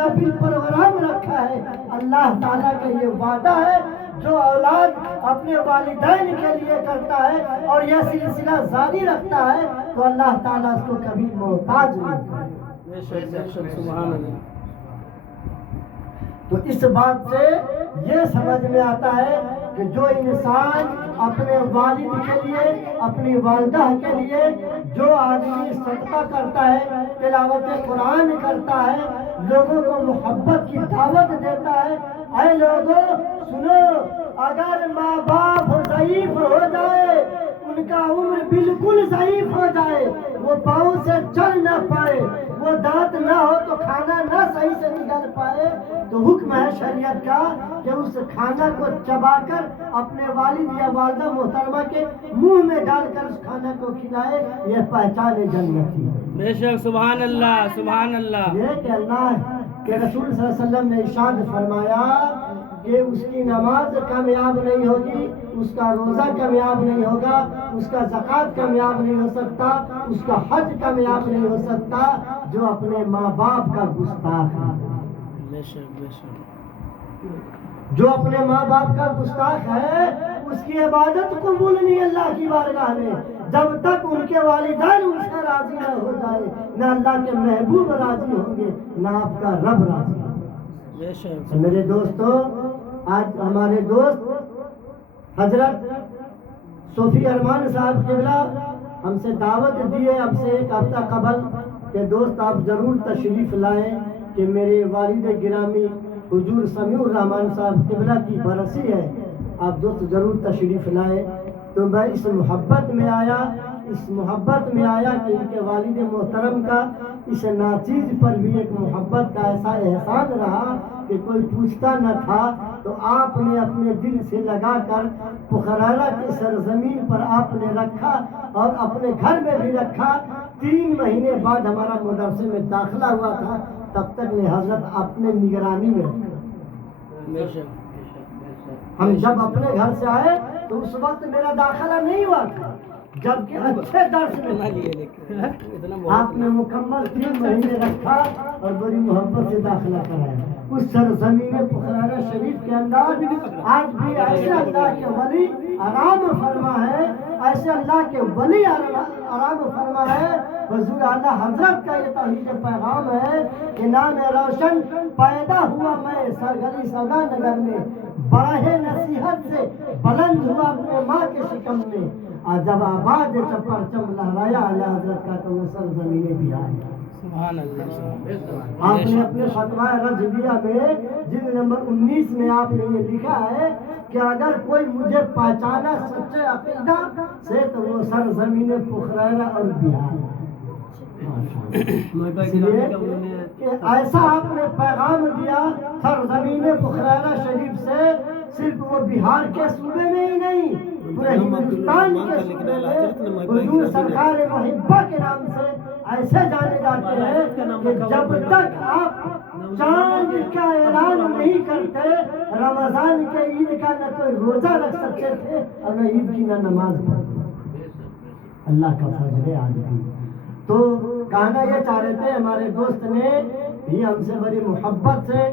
محفل پروگرام رکھا ہے، اللہ تعالیٰ کا یہ وعدہ ہے جو اولاد اپنے والدین کے لیے کرتا ہے اور یہ سلسلہ جاری رکھتا ہے تو اللہ تعالیٰ اس کو کبھی محتاج نہیں کرے۔ سبحان اللہ۔ تو اس بات سے یہ سمجھ میں آتا ہے کہ جو انسان اپنے والد کے لیے، اپنی والدہ کے لیے جو آدمی صدقہ کرتا ہے، تلاوت قرآن کرتا ہے، لوگوں کو محبت کی دعوت دیتا ہے، اے لوگوں سنو، اگر ماں باپ ضعیف ہو جائے، ان کا عمر بالکل ضعیف ہو جائے، وہ پاؤں سے چل نہ پائے، وہ دانت نہ ہو تو کھانا نہ صحیح سے نگل پائے، تو حکم ہے شریعت کا کہ اس کھانا کو چبا کر اپنے والد یا والدہ محترمہ کے منہ میں ڈال کر اس کھانا کو کھلائے، یہ پہچان جنتی ہے۔ بے شک، سبحان اللہ، سبحان اللہ۔ یہ کہ اللہ کے رسول صلی اللہ علیہ وسلم نے ارشاد فرمایا کہ اس کی نماز کامیاب نہیں ہوگی، اس کا روزہ کامیاب نہیں ہوگا، اس کا زکوٰۃ کامیاب نہیں ہو سکتا، اس کا حج کامیاب نہیں ہو سکتا جو اپنے ماں باپ کا گستاخ ہے۔ بے شک، بے شک۔ جو اپنے ماں باپ کا گستاخ ہے اس کی عبادت قبول نہیں اللہ کی بارگاہ میں، جب تک ان کے والدین ان سے راضی نہ ہو جائے، نہ اللہ کے محبوب راضی ہوں گے، نہ آپ کا رب راضی ہوگا۔ بے شک۔ میرے دوستوں، آج ہمارے دوست حضرت صوفی ارمان صاحب قبلہ ہم سے دعوت دیے اب سے ایک ہفتہ قبل کہ دوست آپ ضرور تشریف لائیں کہ میرے والد گرامی حضور سمیع الرحمن صاحب قبلہ کی برسی ہے، آپ دوست ضرور تشریف لائیں۔ تو میں اس محبت میں آیا کہ ان کے والد محترم کا اس ناچیز پر بھی ایک محبت کا ایسا احسان رہا کہ کوئی پوچھتا نہ تھا، تو آپ نے اپنے دل سے لگا کر پخرارہ کی سرزمین پر آپ نے رکھا اور اپنے گھر میں بھی رکھا۔ 3 مہینے بعد ہمارا مدرسے میں داخلہ ہوا تھا، تب تک نے حضرت اپنے نگرانی میں رکھا۔ بے شک۔ ہم جب اپنے گھر سے آئے تو اس وقت میرا داخلہ نہیں ہوا تھا، جبکہ اچھے درس میں آپ نے مکمل 3 مہینے رکھا اور بڑی محبت سے داخلہ کرایا۔ اس سرزمین پخرارہ شریف کے اندر آج بھی ایسے اللہ کے ولی آرام فرما ہے، ایسے اللہ کے ولی آرام فرما ہے۔ حضور اعلیٰ حضرت کا یہ توحید پیغام ہے کہ نام روشن پیدا ہوا میں گلی سودا نگر میں، براہ نصیحت سے بلند ہوا اپنے ماں کے شکم میں، جب آباد پرچم لہرایا اعلیٰ حضرت کا تو وہ سرزمین بھی آیا۔ سبحان اللہ۔ آپ نے اپنے فتویٰ رجویہ میں جلد نمبر 19 میں آپ نے یہ لکھا ہے کہ اگر کوئی مجھے پہچانا سچے عقیدہ سے تو وہ سرزمین پخرارہ اور بہار ہے۔ اس لیے کہ ایسا آپ نے پیغام دیا سرزمین پخرارہ شریف سے، صرف وہ بہار کے صوبے میں ہی نہیں، پورے ہندوستان کے صوبے میں حضور سرکار محبہ کے نام سے ایسے جانے جاتے ہیں کہ جب تک آپ چاند کا اعلان نہیں کرتے، رمضان کے عید کا نہ کوئی روزہ رکھ سکتے تھے اور نہ عید کی نہ نماز پڑھتے۔ اللہ کا فضل آج بھی۔ تو کہنا یہ چاہ رہے تھے، ہمارے دوست نے بھی ہم سے بڑی محبت سے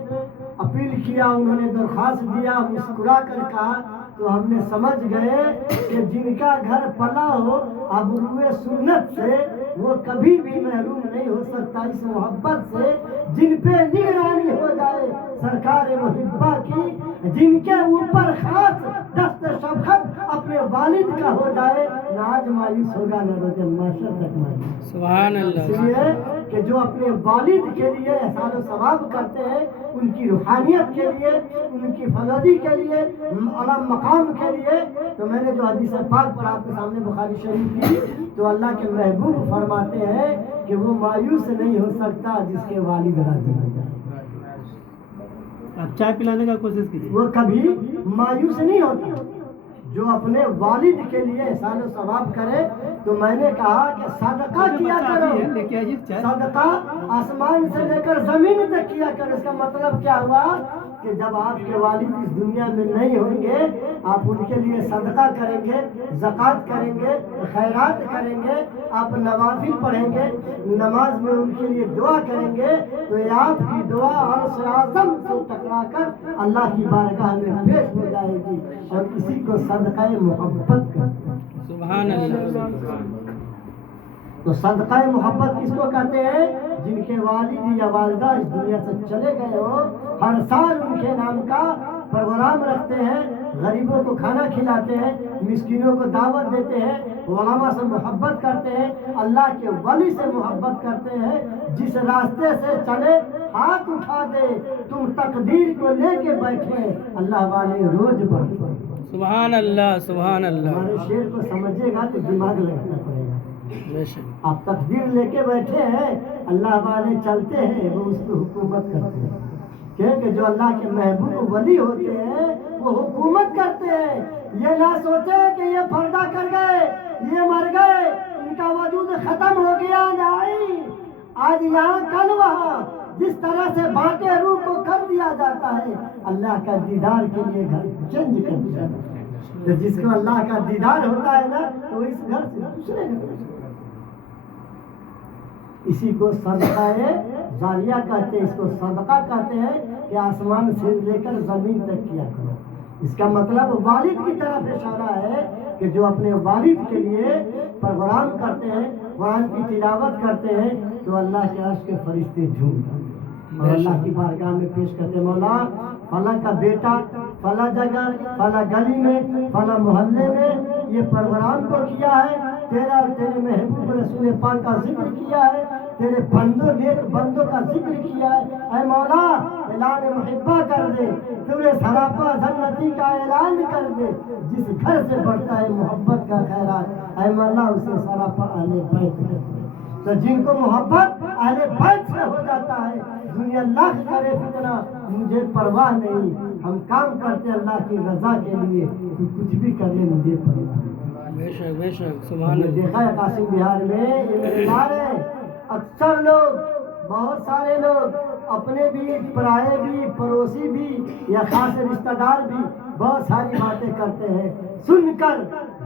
اپیل کیا، انہوں نے درخواست دیا، مسکرا کر کہا تو ہم نے سمجھ گئے کہ جن کا گھر پلا ہو ابروئے سنت سے وہ کبھی بھی محروم نہیں ہو سکتا اس محبت سے، جن پہ نگرانی ہو جائے سرکار محبہ کی، جن کے اوپر خاص دست شفقت اپنے والد کا ہو جائے، نہ آج مایوس ہوگا نہ روز محشر تک مایوس۔ سبحان اللہ۔ اس لیے کہ جو اپنے والد کے لیے احسان و ثواب کرتے ہیں، ان کی روحانیت کے لیے، ان کی فضیلت کے لیے، اعلیٰ مقام کے لیے، تو میں نے جو حدیث پاک پر آپ کے سامنے بخاری شریف کی تو اللہ کے محبوب فرماتے ہیں کہ وہ مایوس نہیں ہو سکتا جس کے والد راضی ہو جائے۔ آپ چائے پلانے کا کوشش کیجیے، وہ کبھی مایوس نہیں ہوتا جو اپنے والد کے لیے احسان و ثواب کرے۔ تو میں نے کہا کہ صدقہ کیا کرو، صدقہ آسمان سے لے کر زمین تک کیا کر۔ اس کا مطلب کیا ہوا کہ جب آپ کے والد اس دنیا میں نہیں ہوں گے آپ ان کے لیے صدقہ کریں گے، زکوٰۃ کریں گے، خیرات کریں گے، آپ نوافل پڑھیں گے، نماز میں ان کے لیے دعا کریں گے تو یہ آپ کی دعا عرش اعظم سے ٹکرا کر اللہ کی بارگاہ میں پیش ہو جائے گی، اور اسی کو صدقہ محبت کہتے ہیں۔ سبحان اللہ۔ تو صدقہ محبت کس کو کہتے ہیں؟ جن کے والد یا والدہ اس دنیا سے چلے گئے ہو، ہر سال ان کے نام کا پروگرام رکھتے ہیں، غریبوں کو کھانا کھلاتے ہیں، مسکینوں کو دعوت دیتے ہیں، علماء سے محبت کرتے ہیں، اللہ کے ولی سے محبت کرتے ہیں۔ جس راستے سے چلے ہاتھ اٹھا دے، تم تقدیر کو لے کے بیٹھے، اللہ والے روز بڑھتے۔ سبحان اللہ، سبحان اللہ۔ ہمارے شعر کو سمجھے گا تو دماغ لگانا پڑے گا۔ بے شک۔ آپ تقدیر لے کے بیٹھے ہیں، اللہ والے چلتے ہیں، وہ اس پہ حکومت کرتے ہیں، کیونکہ جو اللہ کے محبوب ولی ہوتے ہیں وہ حکومت کرتے ہیں۔ یہ نہ سوچے کہ یہ پردہ کر گئے، یہ مر گئے، ان کا وجود ختم ہو گیا، نہیں، آج یہاں کل وہاں، جس طرح سے بانٹے روح کو کر دیا جاتا ہے، اللہ کا دیدار کے لیے گھر چینج کر دیا جاتا ہے۔ تو جس کو اللہ کا دیدار ہوتا ہے نا تو اس گھر سے دوسرے گھر سے، اسی کو صدقہ جاریہ کہتے ہیں، اس کو صدقہ کہتے ہیں کہ آسمان سے لے کر زمین تک کیا کرو۔ اس کا مطلب والد کی طرف اشارہ ہے کہ جو اپنے والد کے لیے پروگرام کرتے ہیں، قرآن کی تلاوت کرتے ہیں تو اللہ کے عرش کے فرشتے جھومتے ہیں اور اللہ کی بارگاہ میں پیش کرتے ہیں، مولا فلاں کا بیٹا فلاں جگہ فلاں گلی میں فلاں محلے میں یہ پروگرام کو کیا ہے، تیرا اور تیرے محبوب رسول پاک کا ذکر کیا ہے، تیرے بندوں نیک بندوں کا ذکر کیا ہے، اے مولا اعلان محبہ کر دے، تمہیں سراپا جنتی کا اعلان کر دے، جس گھر سے بڑھتا ہے محبت کا خیرات، اے مولا اسے سراپا اہل بیت کر دے۔ تو جن کو محبت اہل بیت سے ہو جاتا ہے، دنیا لاکھ کرے فتنہ مجھے پرواہ نہیں، ہم کام کرتے اللہ کی رضا کے لیے، تو کچھ بھی کر لے مجھے پرواہ نہیں۔ بے شک، بے شک، سبحان ہم نے اللہ۔ دیکھا ہے قاسم بہار میں یہ مقدار ہے، اکثر لوگ، بہت سارے لوگ اپنے بھی، پرائے بھی، پڑوسی بھی یا خاص رشتہ دار بھی بہت ساری باتیں کرتے ہیں، سن کر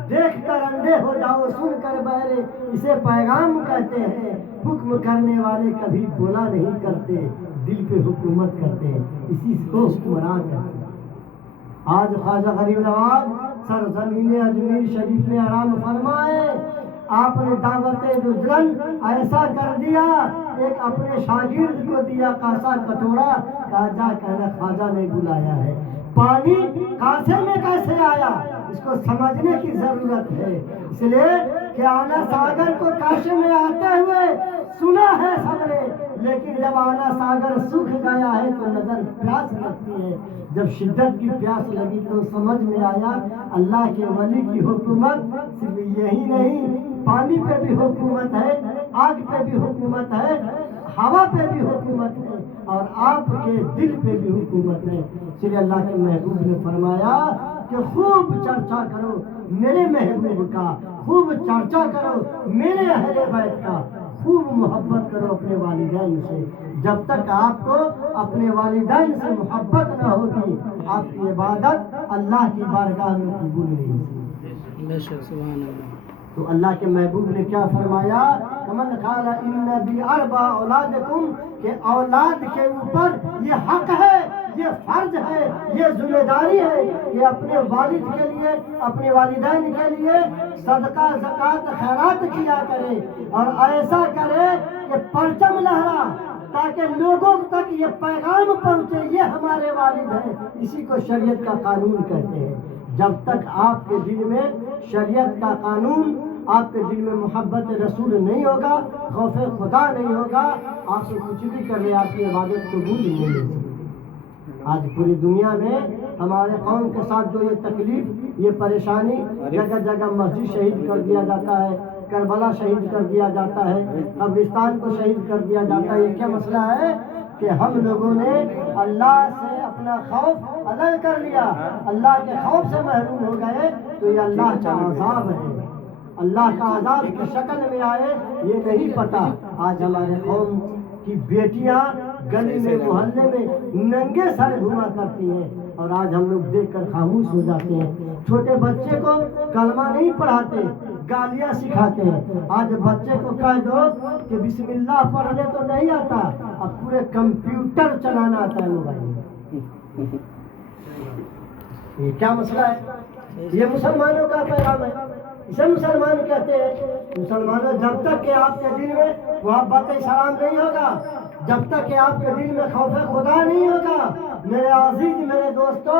دیکھ کر اندھے ہو جاؤ، سن کر بہرے، اسے پیغام کہتے ہیں۔ حکم کرنے والے کبھی بولا نہیں کرتے، دل پہ حکومت کرتے ہیں، اسی کو حکمران کہتے ہیں۔ آج خواجہ غریب نواز سرزمین اجمیر شریف میں آرام فرمائے، آپ نے دعوت رجلن ایسا کر دیا، ایک اپنے شاگرد کو دیا کاسا کٹورا، کہا جا کہنا خواجہ نے بلایا ہے۔ پانی کاسے میں کیسے آیا اس کو سمجھنے کی ضرورت ہے، اس لیے کہ آنا ساگر کو کاشے میں آتے ہوئے سنا ہے سب نے، لیکن جب آنا ساگر سوکھ گیا ہے تو نظر پیاس لگتی ہے۔ جب شدت کی پیاس لگی تو سمجھ میں آیا اللہ کے ولی کی حکومت صرف یہی نہیں، پانی پہ بھی حکومت ہے، آگ پہ بھی حکومت ہے، ہوا پہ بھی حکومت ہے، اور آپ کے دل پہ بھی حکومت ہے۔ اس لیے اللہ کے محبوب نے فرمایا کہ خوب چرچا کرو میرے محبوب کا، خوب چرچا کرو میرے اہل بیت کا، خوب محبت کرو اپنے والدین سے۔ جب تک آپ کو اپنے والدین سے محبت نہ ہوگی آپ کی عبادت اللہ کی بارگاہ میں قبول نہیں ہوگی۔ بے شک، سبحان اللہ۔ تو اللہ کے محبوب نے کیا فرمایا؟ کمن قال ان بی اربع اولادکم، کہ اولاد کے اوپر یہ حق ہے، یہ فرض ہے، یہ ذمہ داری ہے کہ اپنے والد کے لیے، اپنے والدین کے لیے صدقہ زکوٰۃ خیرات کیا کرے، اور ایسا کرے کہ پرچم لہرا، تاکہ لوگوں تک یہ پیغام پہنچے یہ ہمارے والد ہیں۔ اسی کو شریعت کا قانون کہتے ہیں۔ جب تک آپ کے دل میں شریعت کا قانون، آپ کے دل میں محبت رسول نہیں ہوگا، خوف خدا نہیں ہوگا، آپ سے کچھ بھی کر لے آپ کی عبادت قبول نہیں ہوگی۔ آج پوری دنیا میں ہمارے قوم کے ساتھ جو یہ تکلیف، یہ پریشانی، جگہ جگہ مسجد شہید کر دیا جاتا ہے، کربلا شہید کر دیا جاتا ہے، قبرستان کو شہید کر دیا جاتا ہے۔ یہ کیا مسئلہ ہے کہ ہم لوگوں نے اللہ سے اپنا خوف الگ کر لیا، اللہ کے خوف سے محروم ہو گئے، تو یہ اللہ کا عذاب ہے۔ اللہ کا عذاب کی شکل میں آئے یہ نہیں پتا۔ آج ہمارے قوم کہ بیٹیاں گلی میں محلے میں ننگے سر گھوما کرتی ہیں، اور آج ہم لوگ دیکھ کر خاموش ہو جاتے ہیں۔ چھوٹے بچے کو کلمہ نہیں پڑھاتے، گالیاں سکھاتے ہیں۔ آج بچے کو کہہ دو کہ بسم اللہ پڑھ لے تو نہیں آتا، اب پورے کمپیوٹر چلانا آتا ہے موبائل میں۔ یہ کیا مسئلہ ہے؟ یہ مسلمانوں کا پیغام ہے، اسے مسلمان کہتے ہیں۔ مسلمانوں، جب تک کہ آپ کے دل میں محبت سلام نہیں ہوگا، جب تک کہ آپ کے دل میں خوف خدا نہیں ہوگا، میرے عزیز، میرے دوستو،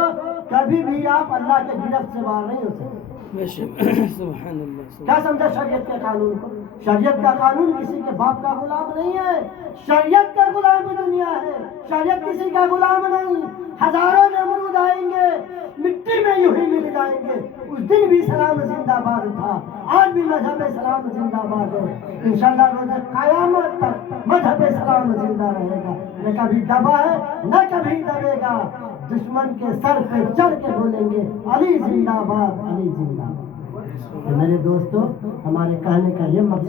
کبھی بھی آپ اللہ کے گرفت سے باہر نہیں ہو سکتے۔ بے شک سبحان اللہ کیا سمجھا شریعت کے قانون کو؟ شریعت کا قانون کسی کے باپ کا غلام نہیں ہے، شریعت کا غلام دنیا ہے، شریعت کسی کا غلام نہیں۔ ہزاروں نمرود آئیں گے، مٹی میں یوں ہی مل جائیں گے، اس دن بھی اسلام زندہ باد تھا، آج بھی مذہب اسلام زندہ باد ہے۔ انشاءاللہ روز قیامت تک مذہب اسلام زندہ رہے گا، نہ کبھی دبا ہے نہ کبھی دبے گا۔ دشمن کے سر پہ چڑھ کے بولیں گے علی زندہ باد، علی زندہ باد۔ میرے دوستو، ہمارے کہنے کا یہ مقصد